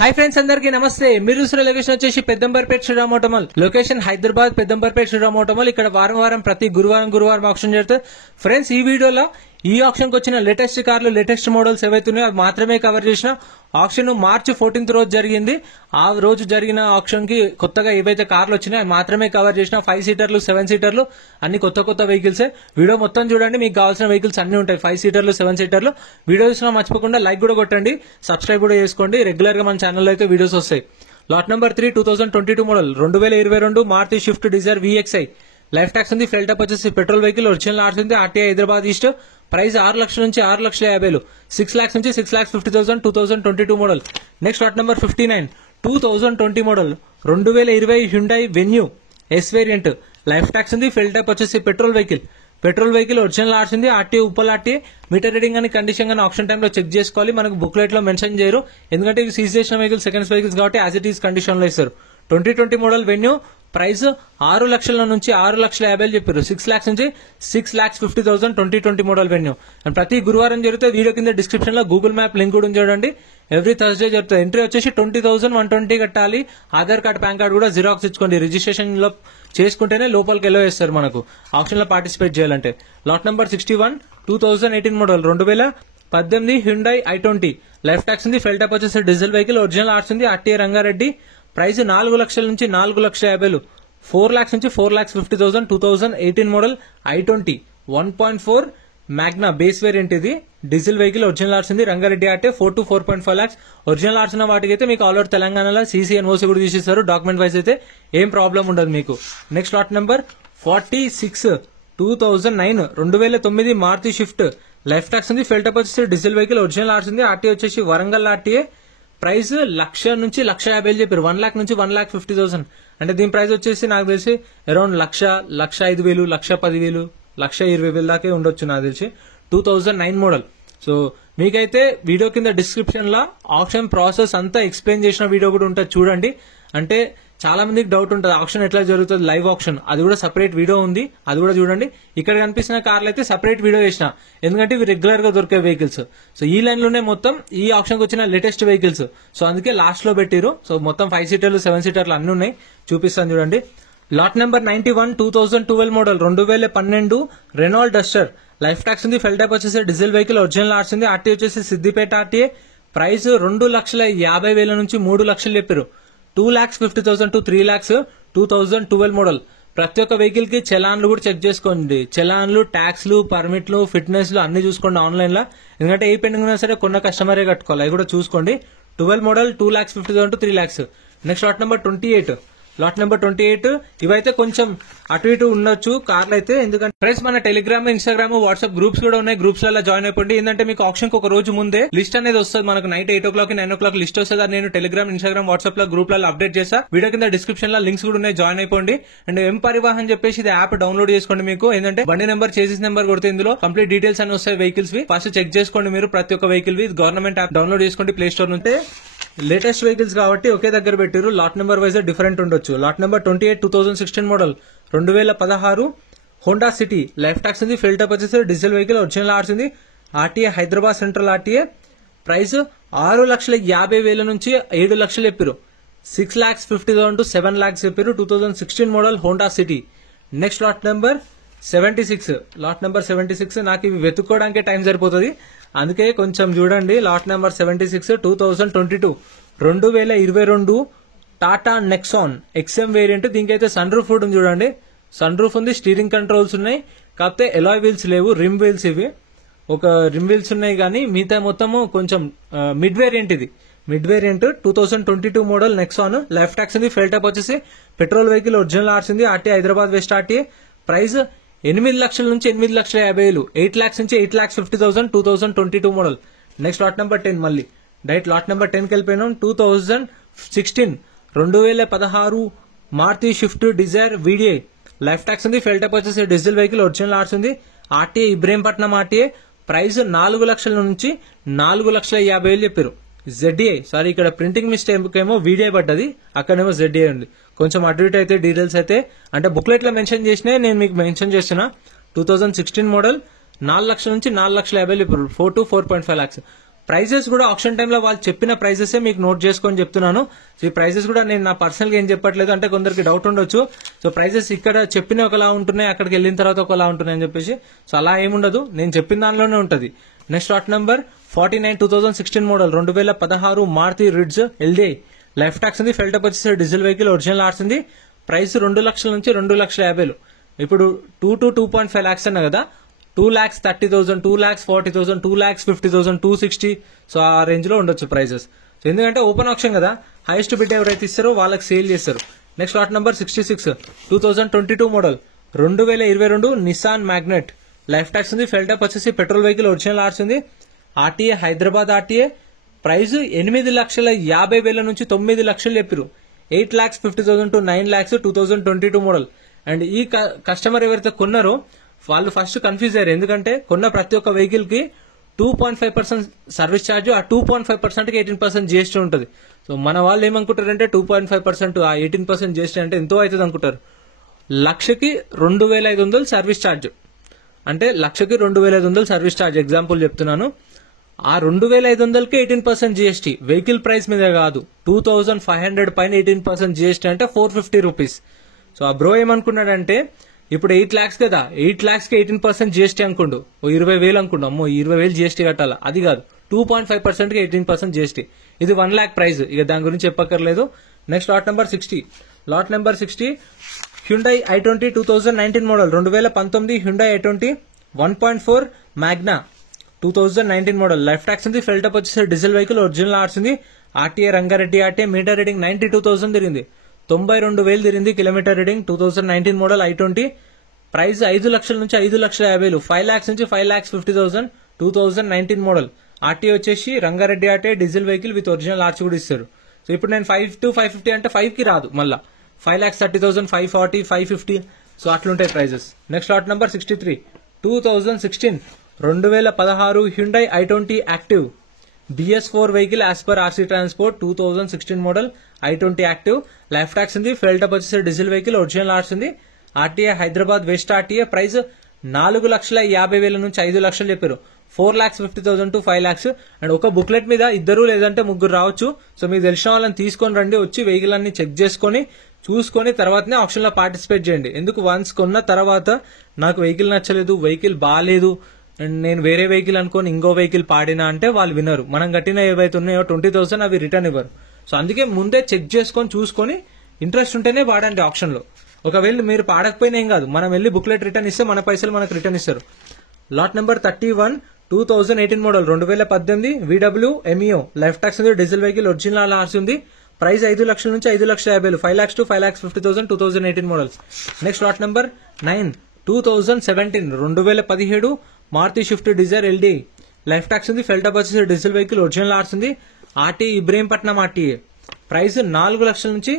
Hi friends, అందరికీ నమస్తే. మీరు చూసిన లొకేషన్ వచ్చేసి Peddamberpet Sriram auto mall. Location Hyderabad Peddamberpet Sriram auto mall. ఇక్కడ వారం ప్రతి గురువారం ఆప్షన్ జరుగుతుంది. ఫ్రెండ్స్, ఈ వీడియోలో ఈ ఆప్షన్ కి వచ్చిన లేటెస్ట్ కార్లు, లేటెస్ట్ మోడల్స్ ఏవైతున్నాయో అవి మాత్రమే కవర్ చేసిన. ఆప్షన్ మార్చి 14th రోజు జరిగింది. ఆ రోజు జరిగిన ఆప్షన్ కి కొత్తగా ఏవైతే కార్లు వచ్చినాయో అవి మాత్రమే కవర్ చేసిన. 5 సీటర్లు, 7 సీటర్లు అన్ని కొత్త వెహికల్స్. వీడియో మొత్తం చూడండి, మీకు కావాల్సిన వెహికల్స్ అన్ని ఉంటాయి. 5 సీటర్లు, 7 సీటర్లు. వీడియో చూసినా మర్చిపోకుండా లైక్ కూడా కొట్టండి, సబ్స్క్రైబ్ కూడా చేసుకోండి. రెగ్యులర్ గా మన ఛానల్లో అయితే వీడియోస్ వస్తాయి. Lot number 3 2022 model 2022 Maruti Swift Dzire VXI. Life tax ఉంది. ఫెల్ టాప్ వచ్చేసి పెట్రోల్ వెహికల్. ఒరిజినల్ ఆర్ట్స్ ఉంది. RTI Hyderabad East. ప్రైస్ 6 లక్షల నుంచి 6,50,000, 6 lakhs నుంచి 6,50,000. 2022 model. Next lot number 59 2020 model 2020 Hyundai Venue S variant. Life tax ఉంది. ఫెల్ టాప్ వచ్చేసి petrol vehicle. Original arts ఉంది. RTI Uppal RTI. Meter reading అని condition గానీ ఆప్షన్ టైంలో చెక్ చేసుకోవాలి. మనకు బుక్లెట్ లో మెన్షన్ చేయరు, ఎందుకంటే ఇవి సీజ్ చేసిన వెహికల్, సెకండ్స్ వెహికల్స్ కాబట్టి యాజ్ ఇట్ ఈస్ కండిషన్ లో ఇస్తారు. 2020 మోడల్ వెన్యూ. ప్రైస్ 6 లక్షల నుంచి 6,50,000 చెప్పారు. 6 lakhs నుంచి 6,50,000. 2020 మోడల్ వెన్యూ. అండ్ ప్రతి గురువారం జరిగితే వీడియో కింద డిస్క్రిప్షన్ లో గూగుల్ మ్యాప్ లింక్ కూడా చూడండి. ఎవ్రీ థర్స్డే జరుగుతుంది. ఎంట్రీ వచ్చేసి 20,120 కట్టాలి. ఆధార్ కార్డ్, పాన్ కార్డ్ కూడా జిరాక్స్ ఇచ్చుకోండి. రిజిస్ట్రేషన్ లో చేసుకుంటేనే లోపలికి ఎల్లో వేస్తారు మనకు ఆప్షన్ లో పార్టిసిపేట్ చేయాలంటే. Lot number 61 2018 model 2018 Hyundai i20. Life tax ఉంది. ఫెల్ టాప్ వచ్చేసి డీజిల్ వెహికల్. ఒరిజినల్ ఆర్ట్స్ ఉంది. RTI రంగారెడ్డి. ప్రైస్ 4 లక్షల నుంచి 4,50,000, 4 lakhs నుంచి 4,50,000. 2018 model i20 1.4 Magna base variant. ఇది డీజిల్ వెహికల్. ఒరిజినల్ ఆర్ట్స్ ఉంది. Rangareddy RTI 4 to 4.5 lakhs. Original arts ఉన్న వాటికి అయితే మీకు ఆల్ ఓవర్ తెలంగాణలో CC NOC కూడా తీసేస్తారు. డాక్యుమెంట్ వైజ్ అయితే ఏం ప్రాబ్లం ఉండదు మీకు. Next lot number 46 2009 2009 Maruti Swift. Life tax ఉంది. ఫెల్ టాప్ వచ్చేసి డీజిల్ వెహికల్. ఒరిజినల్ ఆర్ట్స్ ఉంది. RTI వచ్చేసి వరంగల్ RTI. ప్రైస్ 1,00,000 నుంచి 1,50,000 చెప్పారు. 1 lakh నుంచి 1,50,000. అంటే దీని ప్రైస్ వచ్చేసి నాకు తెలిసి అరౌండ్ 1,00,000, 1,05,000, 1,10,000, 1,20,000 దాకే ఉండొచ్చు నాకు తెలిసి. 2009 మోడల్. సో మీకైతే వీడియో కింద డిస్క్రిప్షన్ లో ఆప్షన్ ప్రాసెస్ అంతా ఎక్స్ప్లెయిన్ చేసిన వీడియో కూడా ఉంటుంది, చూడండి. అంటే చాలా మందికి డౌట్ ఉంటుంది ఆప్షన్ ఎట్లా జరుగుతుంది, లైవ్ ఆప్షన్, అది కూడా సపరేట్ వీడియో ఉంది, అది కూడా చూడండి. ఇక్కడ కనిపిస్తున్న కార్లు అయితే సపరేట్ వీడియో చేసిన, ఎందుకంటే ఇవి రెగ్యులర్ గా దొరికే వెహికల్స్. సో ఈ లైన్ లోనే మొత్తం ఈ ఆప్షన్ కి వచ్చిన లేటెస్ట్ వెహికల్స్. సో అందుకే లాస్ట్ లో పెట్టిరు. సో మొత్తం 5 సీటర్లు, 7 సీటర్లు అన్ని ఉన్నాయి, చూపిస్తాను చూడండి. Lot number 91 2012 model 2012 Renault Duster. Life tax ఉంది. ఫెల్ టాప్ వచ్చేసి డీజిల్ వెహికల్. ఒరిజినల్ ఆర్ట్స్ ఉంది. RTI వచ్చేసి సిద్దిపేట RTI. ప్రైస్ 2,50,000 నుంచి 3 లక్షలు చెప్పారు. 2,50,000 to 3 lakhs. 2012 మోడల్. ప్రతి ఒక్క వెహికల్ కి చలాన్లు కూడా చెక్ చేసుకోండి. చలాన్లు, ట్యాక్స్లు, పర్మిట్లు, ఫిట్నెస్ లు అన్ని చూసుకోండి ఆన్లైన్ లో, ఎందుకంటే ఏ పెండింగ్ ఉన్నా సరే కొన్న కస్టమరే కట్టుకోవాలి, అవి కూడా చూసుకోండి. 12 model 2,50,000 to 3 lakhs. Next lot number 28 ఇవైతే కొంచెం అటు ఇటు ఉండొచ్చు కార్లు అయితే, ఎందుకంటే ఫ్రెండ్స్ మన టెలిగ్రామ్, ఇన్స్టాగ్రామ్, వాట్సాప్ గ్రూప్స్ కూడా ఉన్నాయి. గ్రూప్స్ లలో జాయిన్ అయిపోండి. ఏంటంటే మీకు ఆప్షన్ కి ఒక రోజు ముందే లిస్ట్ అనేది వస్తుంది. మనకు నైట్ 8 o'clock 9 o'clock లిస్ట్ వస్తుంది. అది నేను టెలిగ్రామ్, ఇన్స్టాగ్రామ్, వాట్సాప్ లో గ్రూప్ లలో అప్డేట్ చేస్తా. వీడియో కింద డిస్క్రిప్షన్ లో లింక్స్ కూడా ఉన్నాయి, జాయిన్ అయిపోండి. అండ్ ఎం పరివాహన్ చెప్పేసి ఇది యాప్ డౌన్లోడ్ చేసుకోండి. మీకు ఏంటంటే బండి నెంబర్, చేసేస్ నెంబర్ కొడితే ఇందులో కంప్లీట్ డీటెయిల్స్ అని వస్తాయి వెహికల్స్ వి. ఫస్ట్ చెక్ చేసుకోండి మీరు ప్రతి ఒక్క వెహికల్ వి. గవర్నమెంట్ యాప్ డౌన్లోడ్ చేసుకోండి ప్లే స్టోర్ నుంచి. లేటెస్ట్ వెహికల్స్ కాబట్టి ఒకే దగ్గర పెట్టారు. లాట్ నెంబర్ వైజ్ డిఫరెంట్ ఉండొచ్చు. Lot number 28 2016 model 2016 Honda city. Life tax ఉంది. ఫెల్ టాప్ వచ్చేసి డీజిల్ వెహికల్. ఒరిజినల్ ఆర్ట్స్ ఉంది. RTI Hyderabad central RTI. Price 6,50,000 నుంచి 7 లక్షలు చెప్పారు. 6,50,000 to 7 lakhs చెప్పారు. 2016 model Honda city. Next lot number 76 నాకు ఇవి వెతుక్కోవడానికే టైం సరిపోతుంది, అందుకే కొంచెం చూడండి. Lot number 76 2022 Tata Nexon XM variant. దీనికైతే సన్ రూఫ్ ఉంది చూడండి. సన్ రూఫ్ ఉంది, స్టీరింగ్ కంట్రోల్స్ ఉన్నాయి, కాకపోతే ఎలాయ్ వీల్స్ లేవు, రిమ్ వీల్స్. ఇవి ఒక రిమ్ వీల్స్ ఉన్నాయి కానీ మిగతా మొత్తము కొంచెం మిడ్ వేరియంట్. ఇది mid variant. 2022 model Nexon. Life tax ఉంది. ఫెల్ టాప్ వచ్చేసి పెట్రోల్ వెహికల్. ఒరిజినల్ ఆర్ట్స్ ఉంది. RTI Hyderabad west RTI. Price 8 లక్షల నుంచి 8,50,000, 8 lakhs నుంచి 8,50,000. 2022 మోడల్. నెక్స్ట్ లాట్ నెంబర్ 10 మళ్ళీ డైరెక్ట్ లాట్ నెంబర్ 10 కి వెళ్ళిపోయినాం. 2016 Maruti Swift Dzire VDI. Life tax ఉంది. ఫెల్ టాప్ వచ్చేసి డీజిల్ వెహికల్. ఒరిజినల్ ఆర్ట్స్ ఉంది. RTI Ibrahimpatnam RTI. ప్రైస్ 4 లక్షల నుంచి 4,50,000 చెప్పారు. ZDI, సారీ ఇక్కడ ప్రింటింగ్ మిస్టేక్ ఏమో VDI పడ్డది, అక్కడేమో ZDI ఉంది. కొంచెం అటు ఇటు అయితే డీటెయిల్స్ అయితే అంటే బుక్లెట్ లో మెన్షన్ చేసినా నేను మీకు మెన్షన్ చేస్తున్నా. 2016 మోడల్ 4 లక్షల నుంచి 4,50,000 చెప్పారు. 4 to 4.5 lakhs. ప్రైజెస్ కూడా ఆప్షన్ టైంలో వాళ్ళు చెప్పిన ప్రైజెస్ మీకు నోట్ చేసుకొని చెప్తున్నాను. సో ఈ ప్రైజెస్ కూడా నేను నా పర్సనల్ గా ఏం చెప్పట్లేదు, అంటే కొందరికి డౌట్ ఉండొచ్చు. సో ప్రైజెస్ ఇక్కడ చెప్పిన ఒకలా ఉంటున్నాయి, అక్కడికి వెళ్ళిన తర్వాత ఒకలా ఉంటున్నాయి అని చెప్పేసి. సో అలా ఏముండదు, నేను చెప్పిన దానిలోనే ఉంటది. Next lot number 49 2016 model 2016 Maruti Ritz LDI. Life tax ఉంది, ఫెల్టప్ వచ్చేసి డీజిల్ వెహికల్, ఒరిజినల్ ఆర్ట్స్ ఉంది. ప్రైస్ 2 లక్షల నుంచి 2,50,000. ఇప్పుడు 2 to 2.5 lakhs అన్నా కదా, 2,30,000, 2,40,000, 2,50,000, 260. సో ఆ రేంజ్ లో ఉండొచ్చు ప్రైజెస్. సో ఎందుకంటే ఓపెన్ ఆప్షన్ కదా, హైయెస్ట్ బిడ్ ఎవరైతే ఇస్తారో వాళ్ళకి సేల్ చేస్తారు. Next lot number 66 2022 model 2022 Nissan Magnite. Life tax ఉంది, ఫెల్టప్ వచ్చేసి పెట్రోల్ వెహికల్, ఒరిజినల్ ఆర్ట్స్ ఉంది. RTA Hyderabad RTA. ప్రైస్ 8,50,000 నుంచి 9 లక్షలు చెప్పారు. 8,50,000 to 9 lakhs 2022 మోడల్. అండ్ ఈ కస్టమర్ ఎవరైతే కొన్నారో వాళ్ళు ఫస్ట్ కన్ఫ్యూజ్ అయ్యారు, ఎందుకంటే కొన్న ప్రతి ఒక్క వెహికల్ కి 2.5% సర్వీస్ ఛార్జ్, ఆ 2.5% కి 18% జిఎస్టీ ఉంటుంది. సో మన వాళ్ళు ఏమనుకుంటారంటే 2.5% ఆ 18% జిఎస్టీ అంటే ఎంతో అవుతుంది అనుకుంటారు. లక్షకి 2,500 సర్వీస్ ఛార్జ్, అంటే లక్షకి 2,500 సర్వీస్ ఛార్జ్ ఎగ్జాంపుల్ చెప్తున్నాను. ఆ 2,500కి 18% జిఎస్టీ వెహికల్ ప్రైస్ మీద కాదు, 2,500 పైన 18% జిఎస్టీ అంటే 450 రూపీస్. సో ఆ బ్రో ఏమనుకున్నాడంటే ఇప్పుడు 8 lakhs కదా, 8 lakhs కి 18% జిఎస్టీ అనుకోండు, 20,000 అనుకోండు, అమ్మో 20,000 జిఎస్టీ కట్టాలా, అది కాదు, 2.5% కి 18% జిఎస్టీ. ఇది 1 lakh ప్రైస్, ఇక దాని గురించి చెప్పక్కర్లేదు. Next lot number 60 Hyundai i20 2019 model 2019 Hyundai i20 1.4 Magna 2019 model. Life tax ఉంది, ఫెల్టప్ వచ్చేసి డీజిల్ వెహికల్, ఒరిజినల్ ఆర్ట్స్ ఉంది. RTA Rangareddy RTA. Meter reading 92,000 తిరిగింది, 92,000 తిరిగింది kilometre reading. 2019 model i20. Price 5 లక్షల నుంచి 5,50,000, 5 lakhs నుంచి 5,50,000. 2019 మోడల్. ఆర్టీఏ వచ్చేసి Rangareddy RTA, diesel vehicle with original arts కూడా ఇస్తారు. సో ఇప్పుడు నేను 5 to 550 అంటే 5 కి రాదు, మళ్ళా 5,30,000, 540, 550. సో అట్లుంటాయి prices. Next lot number 63 2016 2016 Hyundai i20 active BS4 vehicle as per RC transport. 2016 model i20 active. Life tax ఉంది, ఫెల్టప్ వచ్చేసి డీజిల్ వెహికల్, ఒరిజినల్ ఆర్ట్స్ ఉంది. RTA Hyderabad west RTA. Price 4,50,000 నుంచి 5 లక్షలు చెప్పారు, 4,50,000 to 5 lakhs. అండ్ ఒక బుక్లెట్ మీద 2 లేదంటే 3 రావచ్చు. సో మీకు తెలిసిన వాళ్ళని తీసుకొని రండి, వచ్చి వెహికల్ అన్ని చెక్ చేసుకొని చూసుకొని తర్వాతనే ఆప్షన్ లో పార్టిసిపేట్ చేయండి. ఎందుకు వన్స్ కొన్న తర్వాత నాకు వెహికల్ నచ్చలేదు, వెహికల్ బాగాలేదు, అండ్ నేను వేరే వెహికల్ అనుకోని ఇంకో వెహికల్ పాడినా అంటే వాళ్ళు వినరు. మనం కట్టిన ఏవైతే ఉన్నాయో 20,000 అవి రిటర్న్ ఇవ్వరు. సో అందుకే ముందే చెక్ చేసుకొని చూసుకొని ఇంట్రెస్ట్ ఉంటేనే వాడండి ఆప్షన్ లో. ఒకవేళ మీరు పాడకపోయినా ఏం కాదు, మనం వెళ్ళి బుక్లెట్ రిటర్న్ ఇస్తే మన పైసలు మనకు రిటర్న్ ఇస్తారు. Lot number 31 2018 model 2018 VW MEO. Life tax ఉంది, డీజిల్ వెహికల్, ఒరిజినల్ ఆర్ట్స్ ఉంది. ప్రైస్ 5 లక్షల నుంచి 5,50,000, 5 lakhs to 5,50,000. 2018 model. Next lot number 9 2017 2017 Maruti Swift Dzire LD. Life tax ఉంది, ఫెల్టప్ వచ్చేసి డీజిల్ వెహికల్, ఒరిజినల్ ఆర్ట్స్ ఉంది. RTA Ibrahimpatnam RTA. ప్రైస్ 4 లక్షల నుంచి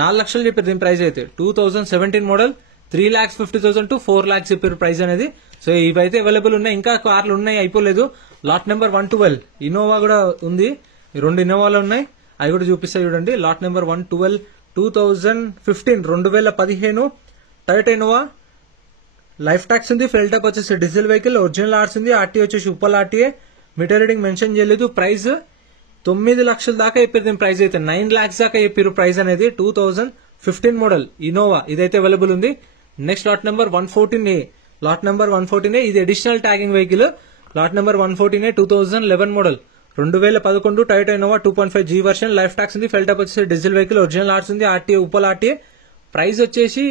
4 లక్షలు చెప్పారు దీని ప్రైస్ అయితే. 2017 మోడల్ 3,50,000 to 4 lakhs చెప్పారు ప్రైస్ అనేది. సో ఇవైతే అవైలబుల్ ఉన్నాయి, ఇంకా కార్లు ఉన్నాయి, అయిపోలేదు. లాట్ నెంబర్ 112 ఇన్నోవా కూడా ఉంది, 2 ఇన్నోవాలు ఉన్నాయి, అవి కూడా చూపిస్తాయి చూడండి. Lot number 112 2015 2015 Toyota Innova. Life tax ఉంది, ఫెల్టప్ వచ్చేసి డీజిల్ వెహికల్, ఒరిజినల్ ఆర్ట్స్ ఉంది. ఆర్టీఏ వచ్చేసి Uppal RTA. Meter reading mention చేయలేదు. ప్రైస్ 9 లక్షల దాకా చెప్పారు దీని ప్రైస్ అయితే, 9 lakhs దాకా చెప్పారు ప్రైస్ అనేది. 2015 మోడల్ ఇన్నోవా ఇదైతే అవైలబుల్ ఉంది. Next lot number 114A. Lot number 114A ఇది additional tagging vehicle. Lot number 114A 2011 model 2011 Toyota Innova 2.5G version. Life tax ఉంది, ఫెల్టప్ వచ్చేసి డీజిల్ వెహికల్, ఒరిజినల్ ఆర్ట్స్ ఉంది. RTA Uppal RTA. ప్రైస్ వచ్చేసి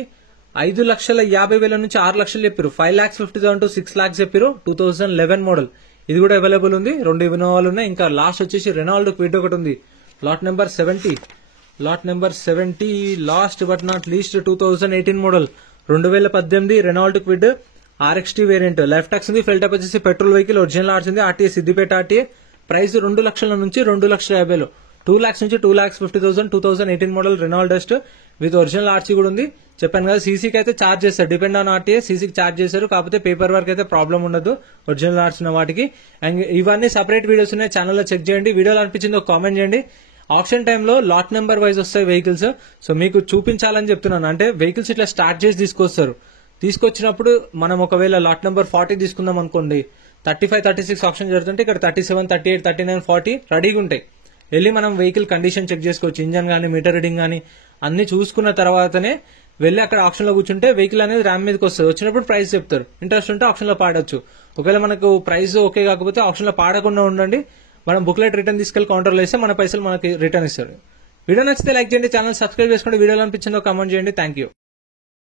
5,50,000 నుంచి 6 లక్షలు చెప్పారు, 5,50,000 to 6 lakhs చెప్పారు. 2011 మోడల్ ఇది కూడా అవైలబుల్ ఉంది. 2 ఇన్నోవాలు ఉన్నాయి. ఇంకా లాస్ట్ వచ్చేసి రెనాల్డ్ క్విడ్ ఒకటి ఉంది. Lot number 70 last but not least 2018 model 2018 Renault Kwid RXT variant. Life tax ఉంది, ఫెల్టప్ వచ్చేసి పెట్రోల్ వెహికల్, ఒరిజినల్ ఆర్ట్స్ ఉంది. RTA Siddipet RTA. ప్రైస్ 2 లక్షల నుంచి 2,50,000, 2 lakhs నుంచి 2,50,000. 2018 model Renault dust with original RC కూడా ఉంది. చెప్పాను కదా, సీసీకి అయితే ఛార్జ్ చేస్తారు, డిపెండ్ ఆన్ ఆర్టీఏ సీసీకి ఛార్జ్ చేస్తారు. కాకపోతే పేపర్ వర్క్ అయితే ప్రాబ్లం ఉండదు ఒరిజినల్ ఆర్ట్స్ ఉన్న వాటికి. అండ్ ఇవన్నీ సపరేట్ వీడియోస్ ఉన్నాయి, ఛానల్లో చెక్ చేయండి. వీడియోలో అనిపించింది ఒక కామెంట్ చేయండి. ఆప్షన్ టైంలో లాట్ నెంబర్ వైజ్ వస్తాయి వెహికల్స్. సో మీకు చూపించాలని చెప్తున్నాను, అంటే వెహికల్స్ ఇట్లా స్టార్ట్ చేసి తీసుకొస్తారు. తీసుకొచ్చినప్పుడు మనం ఒకవేళ లాట్ నెంబర్ 40 తీసుకుందాం అనుకోండి, 35, 36 ఆప్షన్ జరుగుతుంటే ఇక్కడ 37, 38, 39, 40 రెడీగా ఉంటాయి. వెళ్ళి మనం వెహికల్ కండిషన్ చెక్ చేసుకోవచ్చు. ఇంజన్ కానీ మీటర్ రీడింగ్ కానీ అన్ని చూసుకున్న తర్వాతనే వెళ్ళి అక్కడ ఆప్షన్ లో కూర్చుంటే వెహికల్ అనేది ర్యామ్ మీదకి వస్తుంది. వచ్చినప్పుడు ప్రైస్ చెప్తారు. ఇంట్రెస్ట్ ఉంటే ఆప్షన్ లో పాడొచ్చు. ఒకవేళ మనకు ప్రైస్ ఓకే కాకపోతే ఆప్షన్ లో పాడకుండా ఉండండి. మనం బుక్లెట్ రిటర్న్ తీసుకెళ్లి కౌంటర్లో వేస్తే మన పైసలు మనకి రిటర్న్ ఇస్తారు. వీడియో నచ్చితే లైక్ చేయండి, ఛానల్ సబ్స్క్రైబ్ చేసుకోండి. వీడియోలో అనిపించిందో కామెంట్ చేయండి. Thank you.